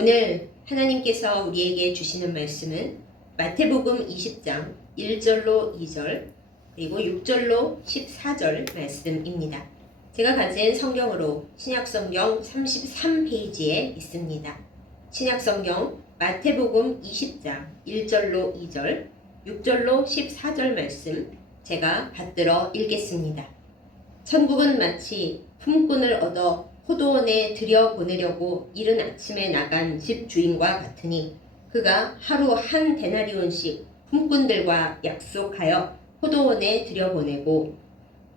오늘 하나님께서 우리에게 주시는 말씀은 마태복음 20장 1절로 2절 그리고 6절로 14절 말씀입니다. 제가 가진 성경으로 신약성경 33페이지에 있습니다. 신약성경 마태복음 20장 1절로 2절 6절로 14절 말씀 제가 받들어 읽겠습니다. 천국은 마치 품꾼을 얻어 포도원에 들여보내려고 이른 아침에 나간 집 주인과 같으니 그가 하루 한 데나리온씩 품꾼들과 약속하여 포도원에 들여보내고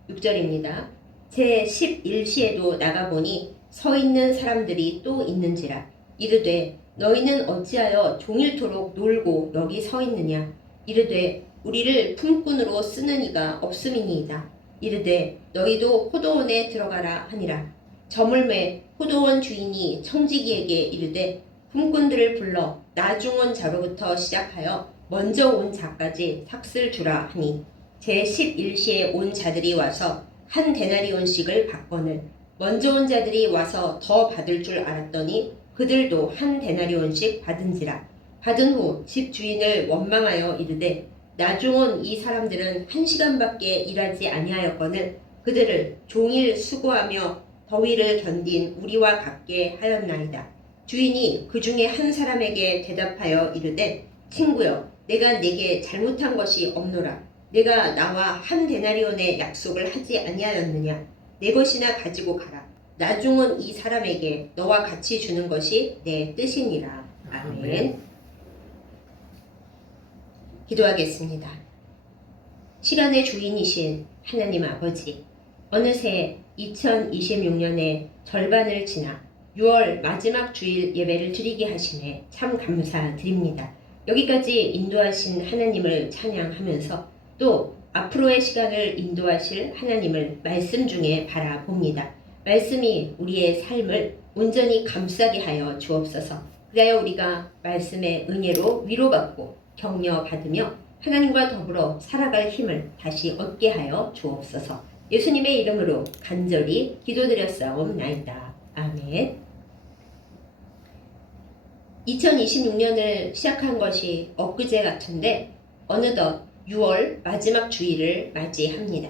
6절입니다. 제 11시에도 나가보니 서 있는 사람들이 또 있는지라 이르되 너희는 어찌하여 종일토록 놀고 여기 서 있느냐 이르되 우리를 품꾼으로 쓰는 이가 없음이니이다. 이르되 너희도 포도원에 들어가라 하니라. 저물매 포도원 주인이 청지기에게 이르되 품꾼들을 불러 나중온 자로부터 시작하여 먼저 온 자까지 삭슬 주라 하니 제 11시에 온 자들이 와서 한 데나리온씩을 받거늘 먼저 온 자들이 와서 더 받을 줄 알았더니 그들도 한 데나리온씩 받은지라. 받은 후 집 주인을 원망하여 이르되 나중온 이 사람들은 1시간밖에 일하지 아니하였거늘 그들을 종일 수고하며 더위를 견딘 우리와 같게 하였나이다. 주인이 그 중에 한 사람에게 대답하여 이르되 친구여 내가 네게 잘못한 것이 없노라. 내가 나와 한 데나리온의 약속을 하지 아니하였느냐. 내 것이나 가지고 가라. 나중은 이 사람에게 너와 같이 주는 것이 내 뜻이니라. 아멘. 기도하겠습니다. 시간의 주인이신 하나님 아버지, 어느새 2026년의 절반을 지나 6월 마지막 주일 예배를 드리게 하시네 참 감사드립니다. 여기까지 인도하신 하나님을 찬양하면서 또 앞으로의 시간을 인도하실 하나님을 말씀 중에 바라봅니다. 말씀이 우리의 삶을 온전히 감싸게 하여 주옵소서. 그래야 우리가 말씀의 은혜로 위로받고 격려받으며 하나님과 더불어 살아갈 힘을 다시 얻게 하여 주옵소서. 예수님의 이름으로 간절히 기도드렸사옵나이다. 아멘. 2026년을 시작한 것이 엊그제 같은데 어느덧 6월 마지막 주일을 맞이합니다.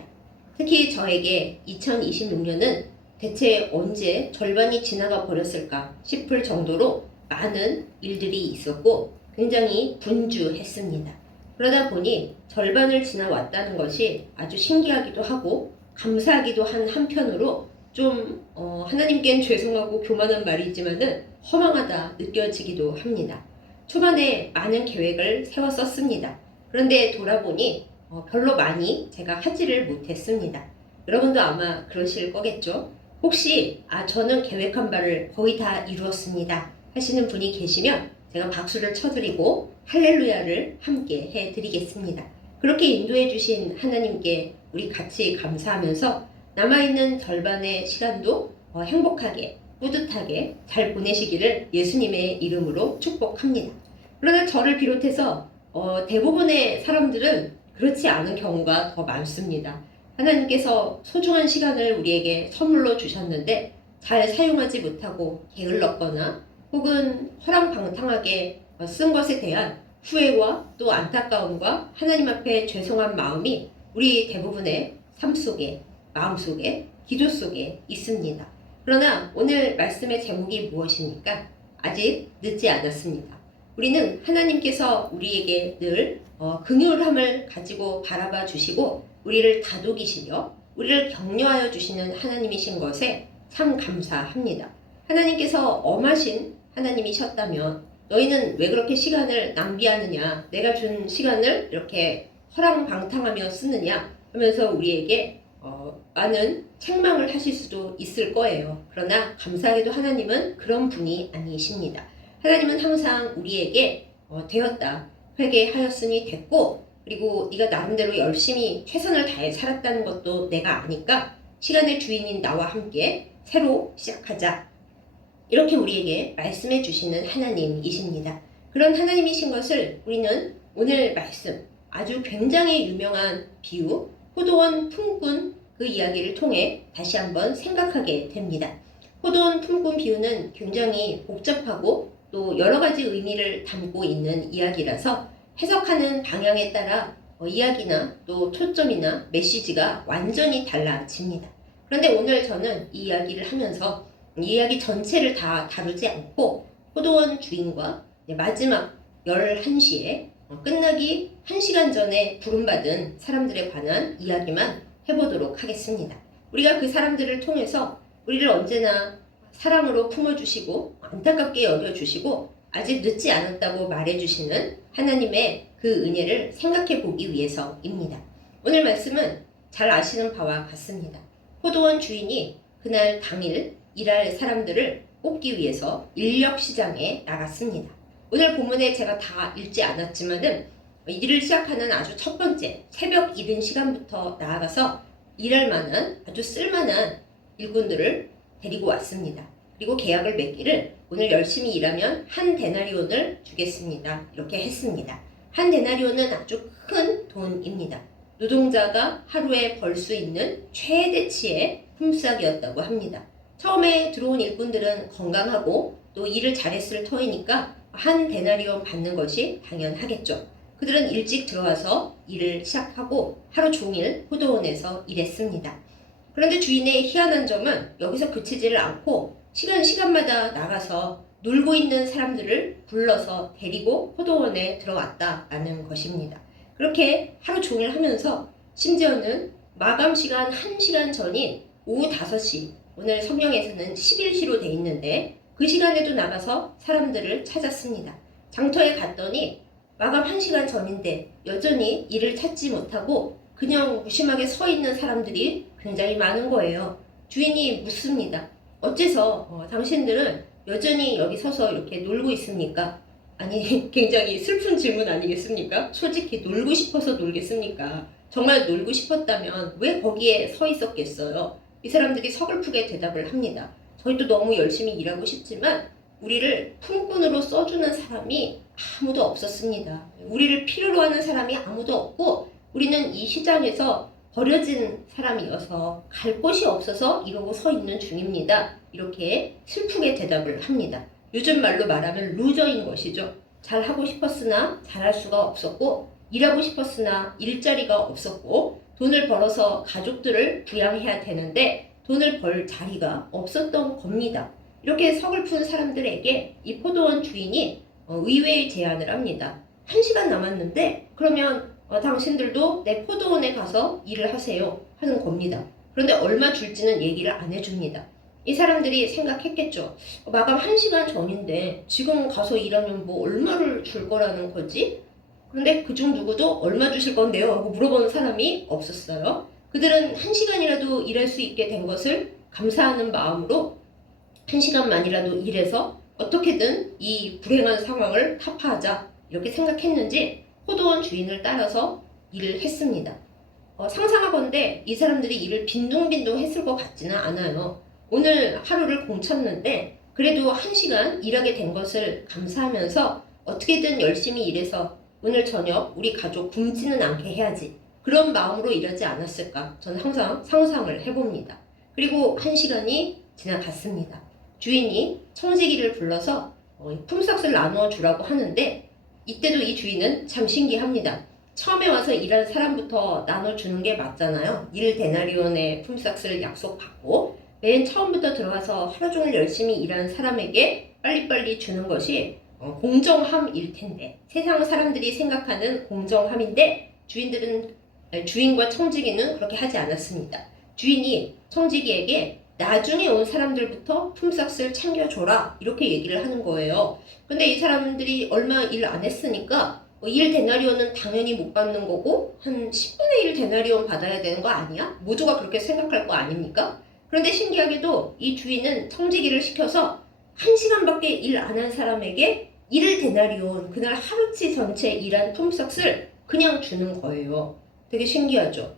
특히 저에게 2026년은 대체 언제 절반이 지나가 버렸을까 싶을 정도로 많은 일들이 있었고 굉장히 분주했습니다. 그러다 보니 절반을 지나왔다는 것이 아주 신기하기도 하고 감사하기도 한 한편으로 좀 하나님께는 죄송하고 교만한 말이지만은 허망하다 느껴지기도 합니다. 초반에 많은 계획을 세웠었습니다. 그런데 돌아보니 별로 많이 제가 하지를 못했습니다. 여러분도 아마 그러실 거겠죠? 혹시 저는 계획한 바를 거의 다 이루었습니다 하시는 분이 계시면 제가 박수를 쳐드리고 할렐루야를 함께 해드리겠습니다. 그렇게 인도해 주신 하나님께 우리 같이 감사하면서 남아있는 절반의 시간도 행복하게 뿌듯하게 잘 보내시기를 예수님의 이름으로 축복합니다. 그러나 저를 비롯해서 대부분의 사람들은 그렇지 않은 경우가 더 많습니다. 하나님께서 소중한 시간을 우리에게 선물로 주셨는데 잘 사용하지 못하고 게을렀거나 혹은 허랑방탕하게 쓴 것에 대한 후회와 또 안타까움과 하나님 앞에 죄송한 마음이 우리 대부분의 삶 속에, 마음 속에, 기도 속에 있습니다. 그러나 오늘 말씀의 제목이 무엇입니까? 아직 늦지 않았습니다. 우리는 하나님께서 우리에게 늘 긍휼함을 가지고 바라봐 주시고 우리를 다독이시며 우리를 격려하여 주시는 하나님이신 것에 참 감사합니다. 하나님께서 엄하신 하나님이셨다면 너희는 왜 그렇게 시간을 낭비하느냐, 내가 준 시간을 이렇게 허랑방탕하며 쓰느냐 하면서 우리에게 많은 책망을 하실 수도 있을 거예요. 그러나 감사하게도 하나님은 그런 분이 아니십니다. 하나님은 항상 우리에게 되었다, 회개하였으니 됐고 그리고 네가 나름대로 열심히 최선을 다해 살았다는 것도 내가 아니까 시간의 주인인 나와 함께 새로 시작하자. 이렇게 우리에게 말씀해 주시는 하나님이십니다. 그런 하나님이신 것을 우리는 오늘 말씀 아주 굉장히 유명한 비유 포도원 품꾼 그 이야기를 통해 다시 한번 생각하게 됩니다. 포도원 품꾼 비유는 굉장히 복잡하고 또 여러 가지 의미를 담고 있는 이야기라서 해석하는 방향에 따라 이야기나 또 초점이나 메시지가 완전히 달라집니다. 그런데 오늘 저는 이 이야기를 하면서 이 이야기 전체를 다 다루지 않고 포도원 주인과 마지막 11시에 끝나기 1시간 전에 부름받은 사람들에 관한 이야기만 해보도록 하겠습니다. 우리가 그 사람들을 통해서 우리를 언제나 사랑으로 품어주시고 안타깝게 여겨주시고 아직 늦지 않았다고 말해주시는 하나님의 그 은혜를 생각해 보기 위해서입니다. 오늘 말씀은 잘 아시는 바와 같습니다. 포도원 주인이 그날 당일 일할 사람들을 뽑기 위해서 인력시장에 나갔습니다. 오늘 본문에 제가 다 읽지 않았지만은 일을 시작하는 아주 첫 번째 새벽 이른 시간부터 나아가서 일할 만한 아주 쓸만한 일꾼들을 데리고 왔습니다. 그리고 계약을 맺기를 오늘 열심히 일하면 한 데나리온을 주겠습니다. 이렇게 했습니다. 한 데나리온은 아주 큰 돈입니다. 노동자가 하루에 벌 수 있는 최대치의 품삯이었다고 합니다. 처음에 들어온 일꾼들은 건강하고 또 일을 잘했을 터이니까 한 데나리온 받는 것이 당연하겠죠. 그들은 일찍 들어와서 일을 시작하고 하루 종일 포도원에서 일했습니다. 그런데 주인의 희한한 점은 여기서 그치지를 않고 시간마다 나가서 놀고 있는 사람들을 불러서 데리고 포도원에 들어왔다라는 것입니다. 그렇게 하루 종일 하면서 심지어는 마감 시간 1시간 전인 오후 5시, 오늘 성경에서는 11시로 돼 있는데 그 시간에도 나가서 사람들을 찾았습니다. 장터에 갔더니 마감 1시간 전인데 여전히 일을 찾지 못하고 그냥 무심하게 서 있는 사람들이 굉장히 많은 거예요. 주인이 묻습니다. 어째서 당신들은 여전히 여기 서서 이렇게 놀고 있습니까? 아니, 굉장히 슬픈 질문 아니겠습니까? 솔직히 놀고 싶어서 놀겠습니까? 정말 놀고 싶었다면 왜 거기에 서 있었겠어요? 이 사람들이 서글프게 대답을 합니다. 저희도 너무 열심히 일하고 싶지만 우리를 품꾼으로 써주는 사람이 아무도 없었습니다. 우리를 필요로 하는 사람이 아무도 없고 우리는 이 시장에서 버려진 사람이어서 갈 곳이 없어서 이러고 서 있는 중입니다. 이렇게 슬프게 대답을 합니다. 요즘 말로 말하면 루저인 것이죠. 잘하고 싶었으나 잘할 수가 없었고 일하고 싶었으나 일자리가 없었고 돈을 벌어서 가족들을 부양해야 되는데 돈을 벌 자리가 없었던 겁니다. 이렇게 서글픈 사람들에게 이 포도원 주인이 의외의 제안을 합니다. 1시간 남았는데 그러면 당신들도 내 포도원에 가서 일을 하세요 하는 겁니다. 그런데 얼마 줄지는 얘기를 안 해줍니다. 이 사람들이 생각했겠죠. 마감 1시간 전인데 지금 가서 일하면 뭐 얼마를 줄 거라는 거지? 그런데 그중 누구도 얼마 주실 건데요? 하고 물어보는 사람이 없었어요. 그들은 1시간이라도 일할 수 있게 된 것을 감사하는 마음으로 1시간만이라도 일해서 어떻게든 이 불행한 상황을 타파하자 이렇게 생각했는지 포도원 주인을 따라서 일을 했습니다. 상상하건대 이 사람들이 일을 빈둥빈둥 했을 것 같지는 않아요. 오늘 하루를 공쳤는데 그래도 1시간 일하게 된 것을 감사하면서 어떻게든 열심히 일해서 오늘 저녁 우리 가족 굶지는 않게 해야지. 그런 마음으로 일하지 않았을까? 저는 항상 상상을 해봅니다. 그리고 1시간이 지나갔습니다. 주인이 청지기를 불러서 품삯을 나누어 주라고 하는데 이때도 이 주인은 참 신기합니다. 처음에 와서 일한 사람부터 나눠주는 게 맞잖아요. 1데나리온의 품삯을 약속받고 맨 처음부터 들어가서 하루 종일 열심히 일한 사람에게 빨리빨리 주는 것이 공정함일 텐데, 세상 사람들이 생각하는 공정함인데 주인과 청지기는 그렇게 하지 않았습니다. 주인이 청지기에게 나중에 온 사람들부터 품삯을 챙겨줘라 이렇게 얘기를 하는 거예요. 근데 이 사람들이 얼마 일 안 했으니까 1데나리온은 당연히 못 받는 거고 한 10분의 1 데나리온 받아야 되는 거 아니야? 모두가 그렇게 생각할 거 아닙니까? 그런데 신기하게도 이 주인은 청지기를 시켜서 1시간밖에 일 안 한 사람에게 1데나리온, 그날 하루치 전체 일한 품삯을 그냥 주는 거예요. 되게 신기하죠?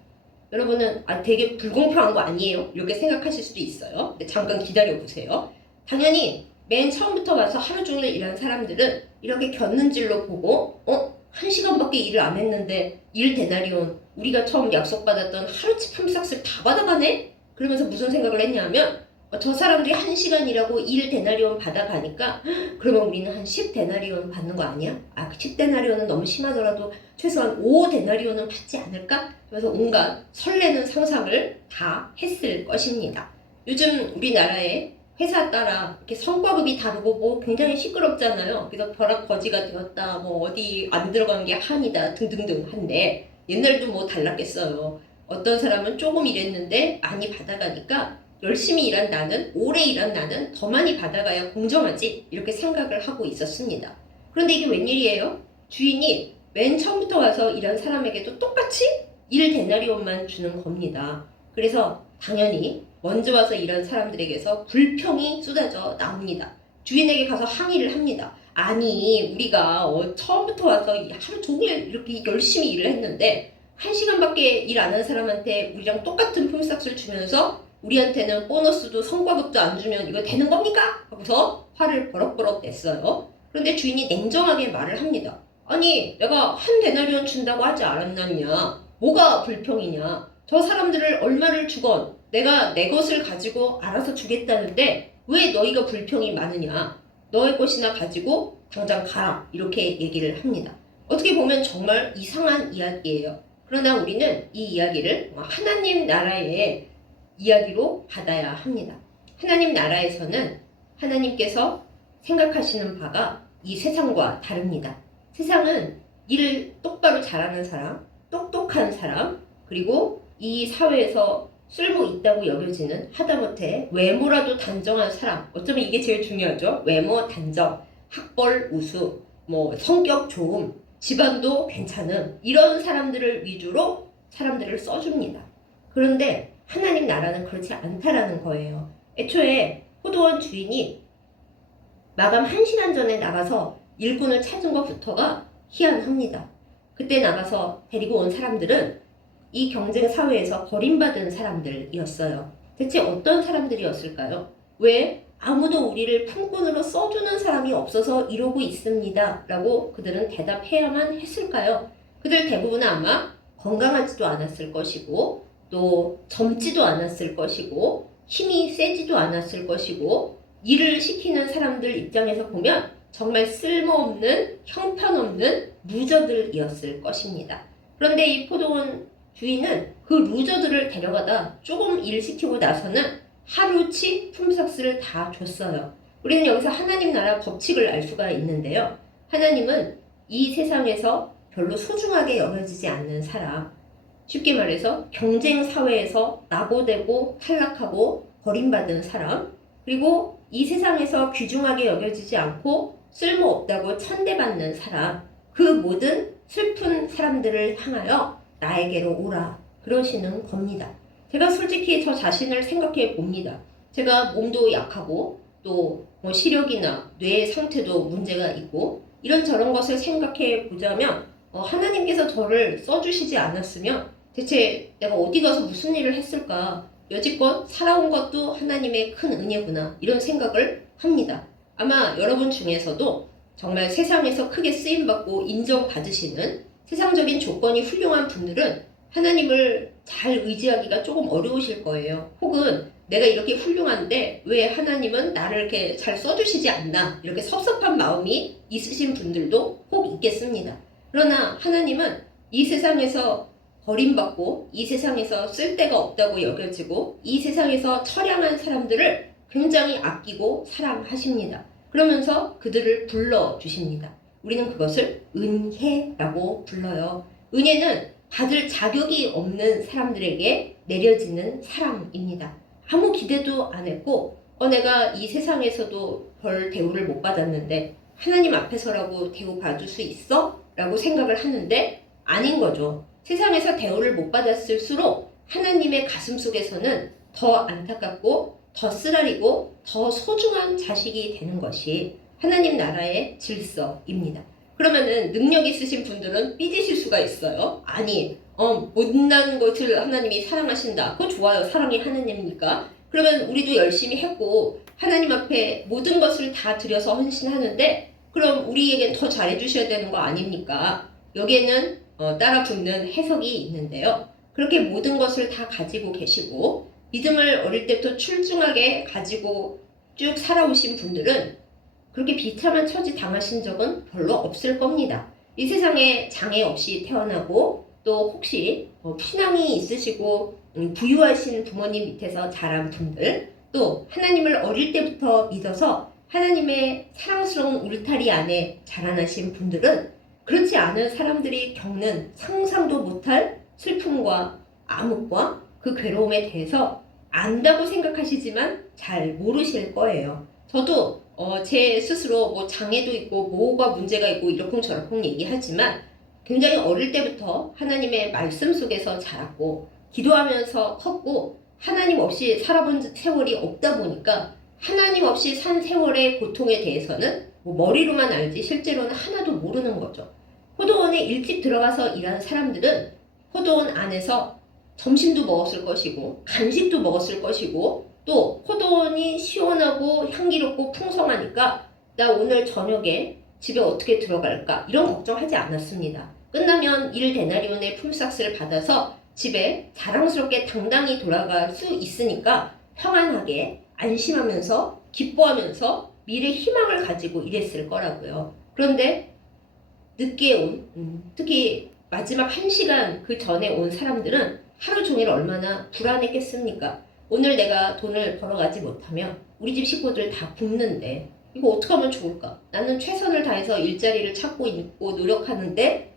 여러분은 되게 불공평한 거 아니에요? 이렇게 생각하실 수도 있어요. 근데 잠깐 기다려보세요. 당연히 맨 처음부터 와서 하루 종일 일한 사람들은 이렇게 곁눈질로 보고 1시간밖에 일을 안 했는데 1데나리온, 우리가 처음 약속받았던 하루치 품삯을 다 받아가네? 그러면서 무슨 생각을 했냐면 저 사람들이 1시간 일하고 1데나리온 받아가니까 그러면 우리는 한 10데나리온 받는 거 아니야? 10데나리온은 너무 심하더라도 최소한 5데나리온은 받지 않을까? 그래서 온갖 설레는 상상을 다 했을 것입니다. 요즘 우리나라에 회사 따라 이렇게 성과급이 다르고 뭐 굉장히 시끄럽잖아요. 그래서 벼락거지가 되었다, 뭐 어디 안 들어간 게 한이다 등등등 한데 옛날도 뭐 달랐겠어요. 어떤 사람은 조금 일했는데 많이 받아가니까 열심히 일한 나는, 오래 일한 나는 더 많이 받아가야 공정하지 이렇게 생각을 하고 있었습니다. 그런데 이게 웬일이에요? 주인이 맨 처음부터 와서 일한 사람에게도 똑같이 1데나리온만 주는 겁니다. 그래서 당연히 먼저 와서 일한 사람들에게서 불평이 쏟아져 나옵니다. 주인에게 가서 항의를 합니다. 아니 우리가 처음부터 와서 하루 종일 이렇게 열심히 일을 했는데 1시간밖에 일 안 한 사람한테 우리랑 똑같은 품삯을 주면서 우리한테는 보너스도 성과급도 안 주면 이거 되는 겁니까? 하고서 화를 버럭버럭 냈어요. 그런데 주인이 냉정하게 말을 합니다. 아니 내가 1데나리온 준다고 하지 않았느냐? 뭐가 불평이냐? 저 사람들을 얼마를 주건 내가 내 것을 가지고 알아서 주겠다는데 왜 너희가 불평이 많으냐? 너의 것이나 가지고 당장 가라 이렇게 얘기를 합니다. 어떻게 보면 정말 이상한 이야기예요. 그러나 우리는 이 이야기를 하나님 나라의 이야기로 받아야 합니다. 하나님 나라에서는 하나님께서 생각하시는 바가 이 세상과 다릅니다. 세상은 일을 똑바로 잘하는 사람, 똑똑한 사람, 그리고 이 사회에서 쓸모 있다고 여겨지는 하다못해 외모라도 단정한 사람, 어쩌면 이게 제일 중요하죠. 외모 단정, 학벌 우수, 뭐 성격 좋음, 집안도 괜찮은 이런 사람들을 위주로 사람들을 써줍니다. 그런데 하나님 나라는 그렇지 않다라는 거예요. 애초에 포도원 주인이 마감 1시간 전에 나가서 일꾼을 찾은 것부터가 희한합니다. 그때 나가서 데리고 온 사람들은 이 경쟁 사회에서 버림받은 사람들이었어요. 대체 어떤 사람들이었을까요? 왜 아무도 우리를 품꾼으로 써주는 사람이 없어서 이러고 있습니다. 라고 그들은 대답해야만 했을까요? 그들 대부분은 아마 건강하지도 않았을 것이고 또 젊지도 않았을 것이고 힘이 세지도 않았을 것이고 일을 시키는 사람들 입장에서 보면 정말 쓸모없는 형편없는 루저들이었을 것입니다. 그런데 이 포도원 주인은 그 루저들을 데려가다 조금 일 시키고 나서는 하루치 품삯을 다 줬어요. 우리는 여기서 하나님 나라 법칙을 알 수가 있는데요. 하나님은 이 세상에서 별로 소중하게 여겨지지 않는 사람, 쉽게 말해서 경쟁 사회에서 낙오되고 탈락하고 버림받은 사람, 그리고 이 세상에서 귀중하게 여겨지지 않고 쓸모없다고 천대받는 사람, 그 모든 슬픈 사람들을 향하여 나에게로 오라 그러시는 겁니다. 제가 솔직히 저 자신을 생각해 봅니다. 제가 몸도 약하고 또 뭐 시력이나 뇌 상태도 문제가 있고 이런저런 것을 생각해 보자면 하나님께서 저를 써주시지 않았으면 대체 내가 어디 가서 무슨 일을 했을까? 여지껏 살아온 것도 하나님의 큰 은혜구나 이런 생각을 합니다. 아마 여러분 중에서도 정말 세상에서 크게 쓰임받고 인정받으시는 세상적인 조건이 훌륭한 분들은 하나님을 잘 의지하기가 조금 어려우실 거예요. 혹은 내가 이렇게 훌륭한데 왜 하나님은 나를 이렇게 잘 써주시지 않나 이렇게 섭섭한 마음이 있으신 분들도 혹 있겠습니다. 그러나 하나님은 이 세상에서 버림받고 이 세상에서 쓸데가 없다고 여겨지고 이 세상에서 처량한 사람들을 굉장히 아끼고 사랑하십니다. 그러면서 그들을 불러주십니다. 우리는 그것을 은혜라고 불러요. 은혜는 받을 자격이 없는 사람들에게 내려지는 사랑입니다. 아무 기대도 안 했고 내가 이 세상에서도 별 대우를 못 받았는데 하나님 앞에서라고 대우 받을 수 있어? 라고 생각을 하는데 아닌 거죠. 세상에서 대우를 못 받았을수록 하나님의 가슴 속에서는 더 안타깝고 더 쓰라리고 더 소중한 자식이 되는 것이 하나님 나라의 질서입니다. 그러면은 능력 있으신 분들은 삐지실 수가 있어요. 아니 못난 것을 하나님이 사랑하신다. 그거 좋아요. 사랑이 하나님이니까. 그러면 우리도 열심히 했고 하나님 앞에 모든 것을 다 드려서 헌신하는데 그럼 우리에겐 더 잘해주셔야 되는 거 아닙니까? 여기에는 따라 붙는 해석이 있는데요. 그렇게 모든 것을 다 가지고 계시고 믿음을 어릴 때부터 출중하게 가지고 쭉 살아오신 분들은 그렇게 비참한 처지 당하신 적은 별로 없을 겁니다. 이 세상에 장애 없이 태어나고 또 혹시 신앙이 있으시고 부유하신 부모님 밑에서 자란 분들, 또 하나님을 어릴 때부터 믿어서 하나님의 사랑스러운 울타리 안에 자라나신 분들은 그렇지 않은 사람들이 겪는 상상도 못할 슬픔과 암흑과 그 괴로움에 대해서 안다고 생각하시지만 잘 모르실 거예요. 저도 제 스스로 뭐 장애도 있고 뭐가 문제가 있고 이러쿵저러쿵 얘기하지만 굉장히 어릴 때부터 하나님의 말씀 속에서 자랐고 기도하면서 컸고 하나님 없이 살아본 세월이 없다 보니까 하나님 없이 산 세월의 고통에 대해서는 뭐 머리로만 알지 실제로는 하나도 모르는 거죠. 포도원에 일찍 들어가서 일하는 사람들은 포도원 안에서 점심도 먹었을 것이고 간식도 먹었을 것이고 또 포도원이 시원하고 향기롭고 풍성하니까 나 오늘 저녁에 집에 어떻게 들어갈까 이런 걱정하지 않았습니다. 끝나면 1데나리온의 품삯을 받아서 집에 자랑스럽게 당당히 돌아갈 수 있으니까 평안하게 안심하면서 기뻐하면서 미래 희망을 가지고 일했을 거라고요. 그런데 늦게 온 특히 마지막 1시간 그 전에 온 사람들은 하루 종일 얼마나 불안했겠습니까? 오늘 내가 돈을 벌어가지 못하면 우리 집 식구들 다 굶는데 이거 어떻게 하면 좋을까? 나는 최선을 다해서 일자리를 찾고 있고 노력하는데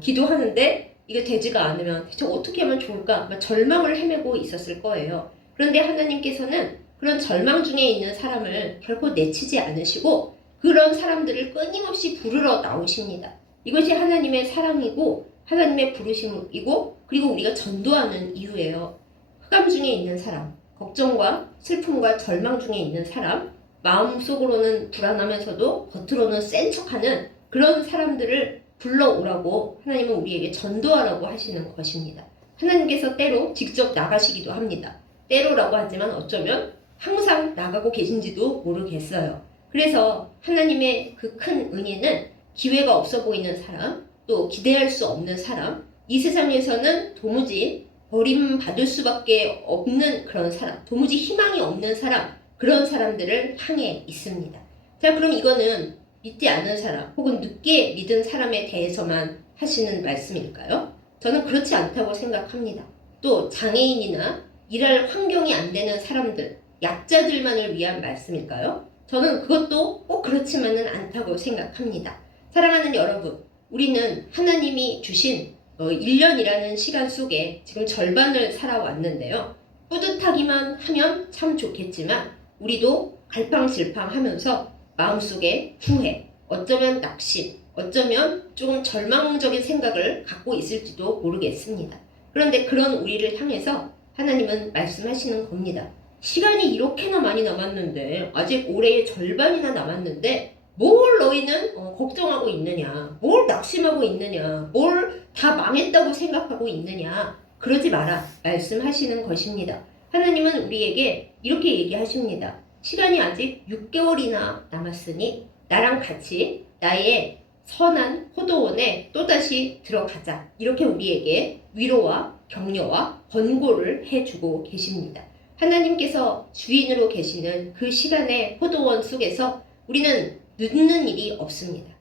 기도하는데 이게 되지가 않으면 대체 어떻게 하면 좋을까? 막 절망을 헤매고 있었을 거예요. 그런데 하나님께서는 그런 절망 중에 있는 사람을 결코 내치지 않으시고 그런 사람들을 끊임없이 부르러 나오십니다. 이것이 하나님의 사랑이고 하나님의 부르심이고 그리고 우리가 전도하는 이유예요. 흑암 중에 있는 사람, 걱정과 슬픔과 절망 중에 있는 사람, 마음속으로는 불안하면서도 겉으로는 센 척하는 그런 사람들을 불러오라고 하나님은 우리에게 전도하라고 하시는 것입니다. 하나님께서 때로 직접 나가시기도 합니다. 때로라고 하지만 어쩌면 항상 나가고 계신지도 모르겠어요. 그래서 하나님의 그 큰 은혜는 기회가 없어 보이는 사람, 또 기대할 수 없는 사람, 이 세상에서는 도무지 버림받을 수밖에 없는 그런 사람, 도무지 희망이 없는 사람, 그런 사람들을 향해 있습니다. 자, 그럼 이거는 믿지 않은 사람 혹은 늦게 믿은 사람에 대해서만 하시는 말씀일까요? 저는 그렇지 않다고 생각합니다. 또 장애인이나 일할 환경이 안 되는 사람들, 약자들만을 위한 말씀일까요? 저는 그것도 꼭 그렇지만은 않다고 생각합니다. 사랑하는 여러분, 우리는 하나님이 주신 1년이라는 시간 속에 지금 절반을 살아왔는데요. 뿌듯하기만 하면 참 좋겠지만 우리도 갈팡질팡하면서 마음속에 후회, 어쩌면 낙심, 어쩌면 조금 절망적인 생각을 갖고 있을지도 모르겠습니다. 그런데 그런 우리를 향해서 하나님은 말씀하시는 겁니다. 시간이 이렇게나 많이 남았는데 아직 올해의 절반이나 남았는데 뭘 너희는 걱정하고 있느냐, 뭘 낙심하고 있느냐, 뭘 다 망했다고 생각하고 있느냐, 그러지 마라 말씀하시는 것입니다. 하나님은 우리에게 이렇게 얘기하십니다. 시간이 아직 6개월이나 남았으니 나랑 같이 나의 선한 포도원에 또다시 들어가자, 이렇게 우리에게 위로와 격려와 권고를 해주고 계십니다. 하나님께서 주인으로 계시는 그 시간의 포도원 속에서 우리는 늦는 일이 없습니다.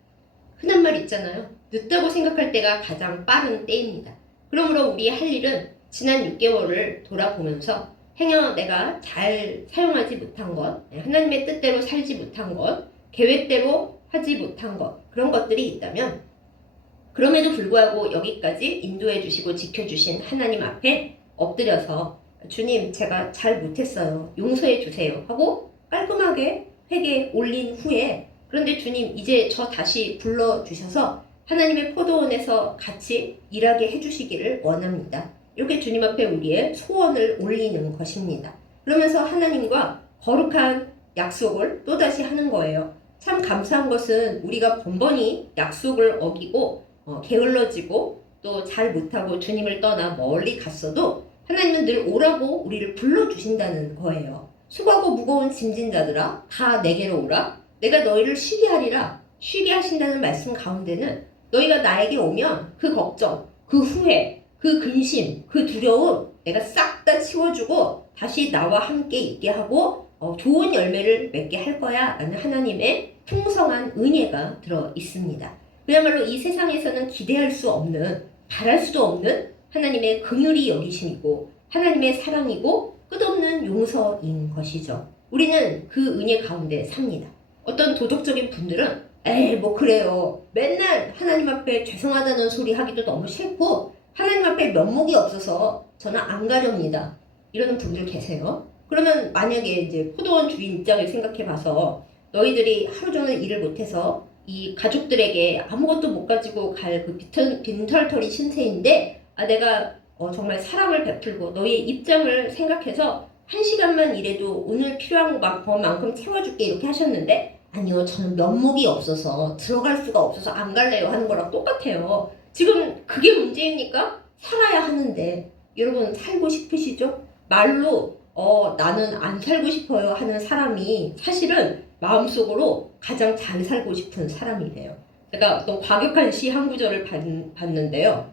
흔한 말 있잖아요. 늦다고 생각할 때가 가장 빠른 때입니다. 그러므로 우리 할 일은 지난 6개월을 돌아보면서 행여 내가 잘 사용하지 못한 것, 하나님의 뜻대로 살지 못한 것, 계획대로 하지 못한 것, 그런 것들이 있다면 그럼에도 불구하고 여기까지 인도해 주시고 지켜주신 하나님 앞에 엎드려서 주님, 제가 잘 못했어요. 용서해 주세요 하고 깔끔하게 회개에 올린 후에 그런데 주님, 이제 저 다시 불러주셔서 하나님의 포도원에서 같이 일하게 해주시기를 원합니다. 이렇게 주님 앞에 우리의 소원을 올리는 것입니다. 그러면서 하나님과 거룩한 약속을 또다시 하는 거예요. 참 감사한 것은 우리가 번번이 약속을 어기고 게을러지고 또 잘 못하고 주님을 떠나 멀리 갔어도 하나님은 늘 오라고 우리를 불러주신다는 거예요. 수고하고 무거운 짐진 자들아 다 내게로 오라. 내가 너희를 쉬게 하리라. 쉬게 하신다는 말씀 가운데는 너희가 나에게 오면 그 걱정, 그 후회, 그 근심, 그 두려움 내가 싹 다 치워주고 다시 나와 함께 있게 하고 좋은 열매를 맺게 할 거야 라는 하나님의 풍성한 은혜가 들어 있습니다. 그야말로 이 세상에서는 기대할 수 없는, 바랄 수도 없는 하나님의 긍휼이 여기심이고 하나님의 사랑이고 끝없는 용서인 것이죠. 우리는 그 은혜 가운데 삽니다. 어떤 도덕적인 분들은 에이 뭐 그래요. 맨날 하나님 앞에 죄송하다는 소리 하기도 너무 싫고 하나님 앞에 면목이 없어서 저는 안 가렵니다. 이러는 분들 계세요. 그러면 만약에 이제 포도원 주인 입장을 생각해 봐서 너희들이 하루 종일 일을 못해서 이 가족들에게 아무것도 못 가지고 갈 그 빈털터리 신세인데 내가 정말 사랑을 베풀고 너희의 입장을 생각해서 1시간만 일해도 오늘 필요한 것만큼 채워줄게 이렇게 하셨는데 아니요 저는 면목이 없어서 들어갈 수가 없어서 안 갈래요 하는 거랑 똑같아요. 지금 그게 문제입니까? 살아야 하는데 여러분 살고 싶으시죠? 말로 나는 안 살고 싶어요 하는 사람이 사실은 마음속으로 가장 잘 살고 싶은 사람이래요. 제가 어떤 과격한 시 한 구절을 봤는데요.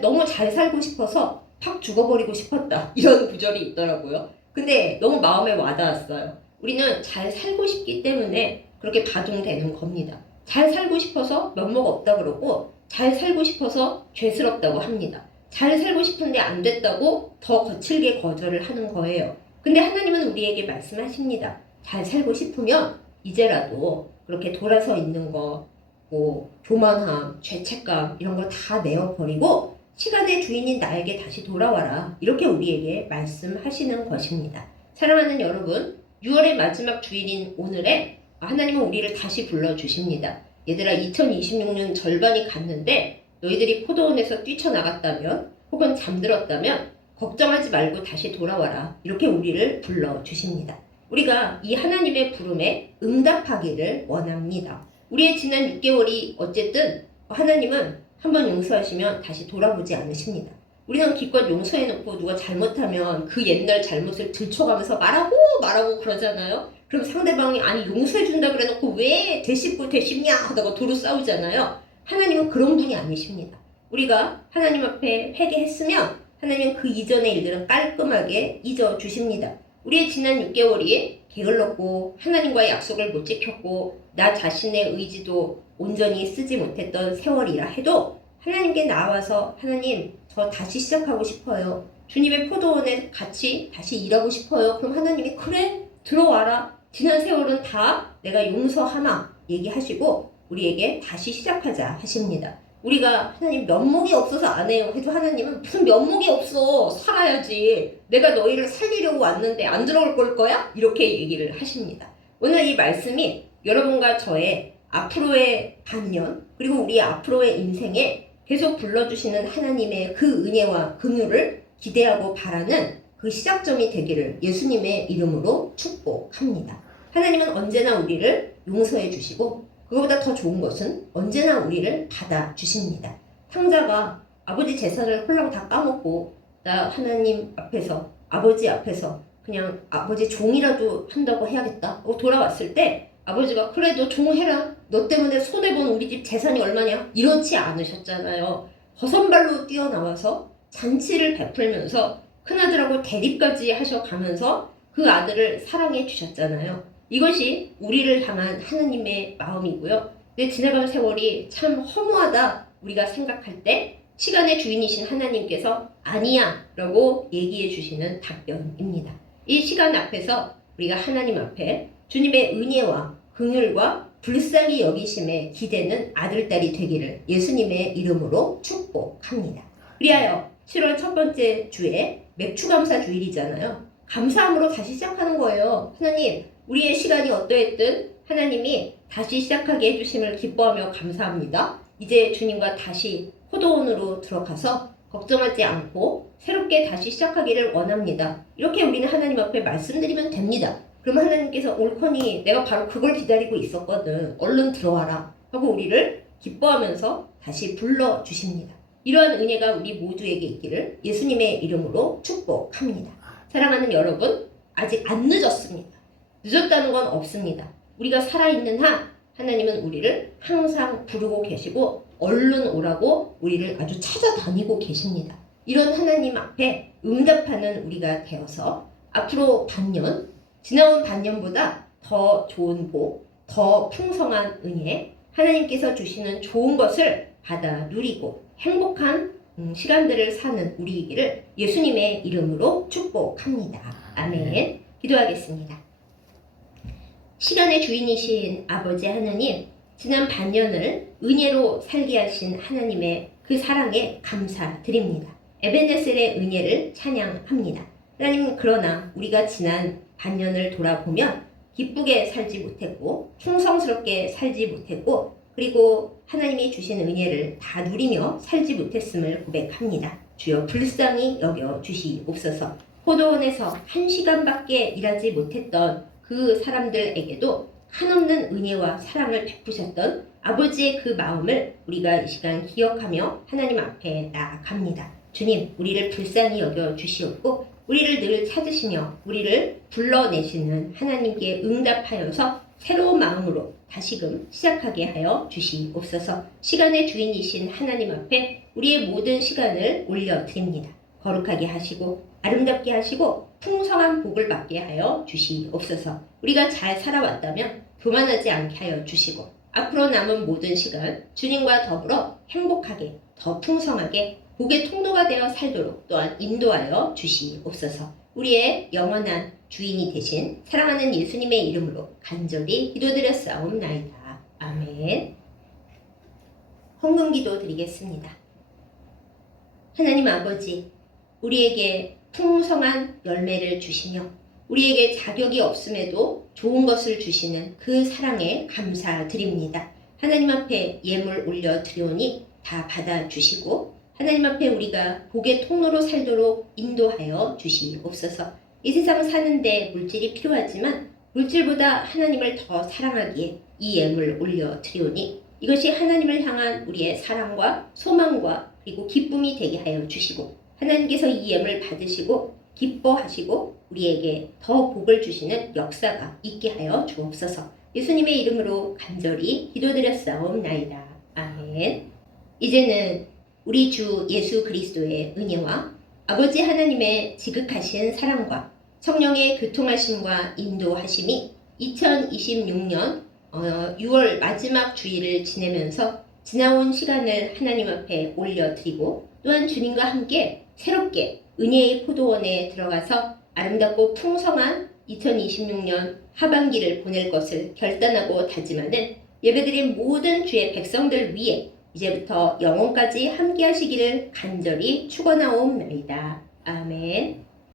너무 잘 살고 싶어서 팍 죽어버리고 싶었다 이런 구절이 있더라고요. 근데 너무 마음에 와닿았어요. 우리는 잘 살고 싶기 때문에 그렇게 바둥대는 겁니다. 잘 살고 싶어서 면목 없다 그러고 잘 살고 싶어서 죄스럽다고 합니다. 잘 살고 싶은데 안 됐다고 더 거칠게 거절을 하는 거예요. 근데 하나님은 우리에게 말씀하십니다. 잘 살고 싶으면 이제라도 그렇게 돌아서 있는 거, 뭐 교만함, 죄책감 이런 거 다 내어버리고 시간의 주인인 나에게 다시 돌아와라. 이렇게 우리에게 말씀하시는 것입니다. 사랑하는 여러분, 6월의 마지막 주일인 오늘에 하나님은 우리를 다시 불러주십니다. 얘들아 2026년 절반이 갔는데 너희들이 포도원에서 뛰쳐나갔다면 혹은 잠들었다면 걱정하지 말고 다시 돌아와라. 이렇게 우리를 불러주십니다. 우리가 이 하나님의 부름에 응답하기를 원합니다. 우리의 지난 6개월이 어쨌든 하나님은 한번 용서하시면 다시 돌아보지 않으십니다. 우리는 기껏 용서해놓고 누가 잘못하면 그 옛날 잘못을 들춰가면서 말하고 그러잖아요. 그럼 상대방이 아니 용서해준다 그래놓고 왜 되씹냐 하다가 도로 싸우잖아요. 하나님은 그런 분이 아니십니다. 우리가 하나님 앞에 회개했으면 하나님은 그 이전의 일들은 깔끔하게 잊어주십니다. 우리의 지난 6개월이 게을렀고 하나님과의 약속을 못 지켰고 나 자신의 의지도 온전히 쓰지 못했던 세월이라 해도 하나님께 나와서 하나님 저 다시 시작하고 싶어요. 주님의 포도원에 같이 다시 일하고 싶어요. 그럼 하나님이 그래 들어와라. 지난 세월은 다 내가 용서하마 얘기하시고 우리에게 다시 시작하자 하십니다. 우리가 하나님 면목이 없어서 안 해요 해도 하나님은 무슨 면목이 없어 살아야지 내가 너희를 살리려고 왔는데 안 들어올 걸 거야? 이렇게 얘기를 하십니다. 오늘 이 말씀이 여러분과 저의 앞으로의 반년 그리고 우리 앞으로의 인생에 계속 불러주시는 하나님의 그 은혜와 긍휼을 기대하고 바라는 그 시작점이 되기를 예수님의 이름으로 축복합니다. 하나님은 언제나 우리를 용서해 주시고 그거보다 더 좋은 것은 언제나 우리를 받아주십니다. 탕자가 아버지 재산을 홀랑 다 까먹고 나 하나님 앞에서 아버지 앞에서 그냥 아버지 종이라도 한다고 해야겠다 돌아왔을 때 아버지가 그래 너 종 해라 너 때문에 손해본 우리 집 재산이 얼마냐 이렇지 않으셨잖아요. 허선발로 뛰어나와서 잔치를 베풀면서 큰아들하고 대립까지 하셔가면서 그 아들을 사랑해 주셨잖아요. 이것이 우리를 향한 하나님의 마음이고요. 근데 지나간 세월이 참 허무하다 우리가 생각할 때 시간의 주인이신 하나님께서 아니야 라고 얘기해 주시는 답변입니다. 이 시간 앞에서 우리가 하나님 앞에 주님의 은혜와 긍휼과 불쌍히 여기심에 기대는 아들딸이 되기를 예수님의 이름으로 축복합니다. 그리하여 7월 첫 번째 주에 맥추감사 주일이잖아요. 감사함으로 다시 시작하는 거예요. 하나님 우리의 시간이 어떠했든 하나님이 다시 시작하게 해주심을 기뻐하며 감사합니다. 이제 주님과 다시 포도원으로 들어가서 걱정하지 않고 새롭게 다시 시작하기를 원합니다. 이렇게 우리는 하나님 앞에 말씀드리면 됩니다. 그럼 하나님께서 옳거니 내가 바로 그걸 기다리고 있었거든. 얼른 들어와라 하고 우리를 기뻐하면서 다시 불러주십니다. 이러한 은혜가 우리 모두에게 있기를 예수님의 이름으로 축복합니다. 사랑하는 여러분, 아직 안 늦었습니다. 늦었다는 건 없습니다. 우리가 살아있는 한 하나님은 우리를 항상 부르고 계시고 얼른 오라고 우리를 아주 찾아다니고 계십니다. 이런 하나님 앞에 응답하는 우리가 되어서 앞으로 반년, 지나온 반년보다 더 좋은 복, 더 풍성한 은혜, 하나님께서 주시는 좋은 것을 받아 누리고 행복한 시간들을 사는 우리이기를 예수님의 이름으로 축복합니다. 아멘. 기도하겠습니다. 시간의 주인이신 아버지 하나님, 지난 반년을 은혜로 살게 하신 하나님의 그 사랑에 감사드립니다. 에벤네셀의 은혜를 찬양합니다. 하나님, 그러나 우리가 지난 반년을 돌아보면 기쁘게 살지 못했고 충성스럽게 살지 못했고 그리고 하나님이 주신 은혜를 다 누리며 살지 못했음을 고백합니다. 주여 불쌍히 여겨 주시옵소서. 포도원에서 1시간밖에 일하지 못했던 그 사람들에게도 한없는 은혜와 사랑을 베푸셨던 아버지의 그 마음을 우리가 이 시간 기억하며 하나님 앞에 나아갑니다. 주님, 우리를 불쌍히 여겨 주시옵고 우리를 늘 찾으시며 우리를 불러내시는 하나님께 응답하여서 새로운 마음으로 다시금 시작하게 하여 주시옵소서. 시간의 주인이신 하나님 앞에 우리의 모든 시간을 올려드립니다. 거룩하게 하시고 아름답게 하시고 풍성한 복을 받게 하여 주시옵소서. 우리가 잘 살아왔다면 교만하지 않게 하여 주시고 앞으로 남은 모든 시간 주님과 더불어 행복하게 더 풍성하게 복의 통로가 되어 살도록 또한 인도하여 주시옵소서. 우리의 영원한 주인이 되신 사랑하는 예수님의 이름으로 간절히 기도드렸사옵나이다. 아멘. 헌금기도 드리겠습니다. 하나님 아버지, 우리에게 풍성한 열매를 주시며 우리에게 자격이 없음에도 좋은 것을 주시는 그 사랑에 감사드립니다. 하나님 앞에 예물 올려드리오니 다 받아주시고 하나님 앞에 우리가 복의 통로로 살도록 인도하여 주시옵소서. 이 세상 사는데 물질이 필요하지만 물질보다 하나님을 더 사랑하기에 이 예물 올려드리오니 이것이 하나님을 향한 우리의 사랑과 소망과 그리고 기쁨이 되게 하여 주시고 하나님께서 이 예물 받으시고 기뻐하시고 우리에게 더 복을 주시는 역사가 있게 하여 주옵소서. 예수님의 이름으로 간절히 기도드렸사옵나이다. 아멘. 이제는 우리 주 예수 그리스도의 은혜와 아버지 하나님의 지극하신 사랑과 성령의 교통하심과 인도하심이 2026년 6월 마지막 주일을 지내면서 지나온 시간을 하나님 앞에 올려드리고 또한 주님과 함께 새롭게 은혜의 포도원에 들어가서 아름답고 풍성한 2026년 하반기를 보낼 것을 결단하고 다짐하는 예배드린 모든 주의 백성들 위해 이제부터 영원까지 함께 하시기를 간절히 축원하옵나이다. 아멘.